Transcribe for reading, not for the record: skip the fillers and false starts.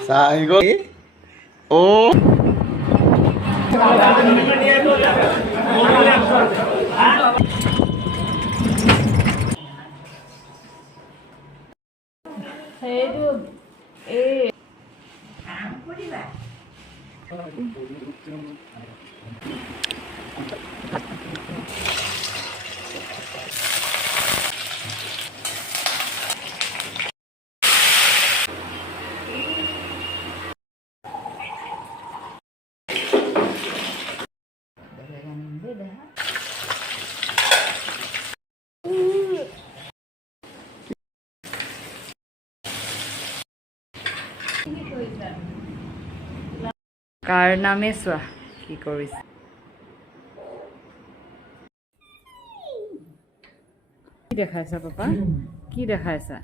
চাহ আহি গ'ল অ সেইটো এই কাৰ নামে চোৱা কি কৰিছে কি দেখাইছা পাপা কি দেখাইছা